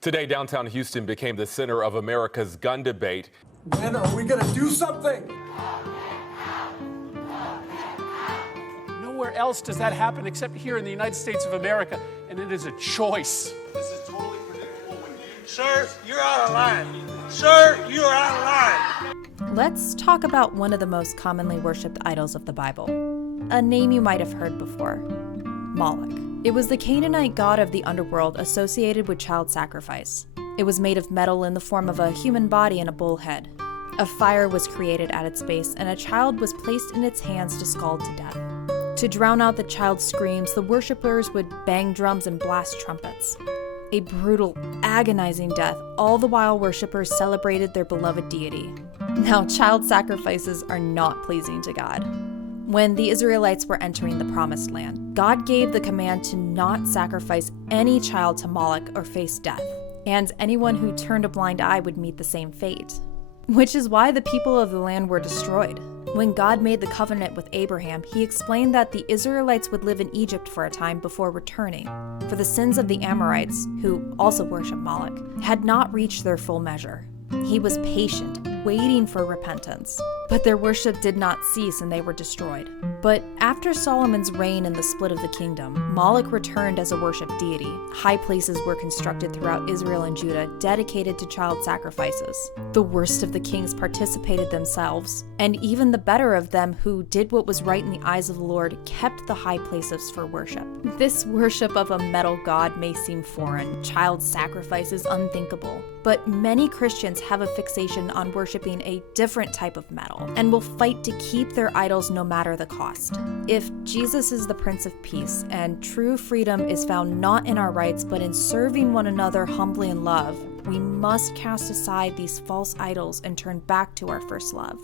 Today, downtown Houston became the center of America's gun debate. When are we going to do something? Nowhere else does that happen except here in the United States of America, and it is a choice. This is totally predictable when you... Sir, you're out of line. Sir, you're out of line. Let's talk about one of the most commonly worshipped idols of the Bible. A name you might have heard before, Moloch. It was the Canaanite god of the underworld associated with child sacrifice. It was made of metal in the form of a human body and a bull head. A fire was created at its base, and a child was placed in its hands to scald to death. To drown out the child's screams, the worshippers would bang drums and blast trumpets. A brutal, agonizing death, all the while worshippers celebrated their beloved deity. Now, child sacrifices are not pleasing to God. When the Israelites were entering the Promised Land, God gave the command to not sacrifice any child to Moloch or face death, and anyone who turned a blind eye would meet the same fate. Which is why the people of the land were destroyed. When God made the covenant with Abraham, he explained that the Israelites would live in Egypt for a time before returning, for the sins of the Amorites, who also worship Moloch, had not reached their full measure. He was patient, waiting for repentance. But their worship did not cease and they were destroyed. But after Solomon's reign and the split of the kingdom, Moloch returned as a worship deity. High places were constructed throughout Israel and Judah dedicated to child sacrifices. The worst of the kings participated themselves, and even the better of them who did what was right in the eyes of the Lord kept the high places for worship. This worship of a metal god may seem foreign. Child sacrifice is unthinkable. But many Christians have a fixation on worshiping a different type of metal and will fight to keep their idols no matter the cost. If Jesus is the Prince of Peace and true freedom is found not in our rights but in serving one another humbly in love, we must cast aside these false idols and turn back to our first love.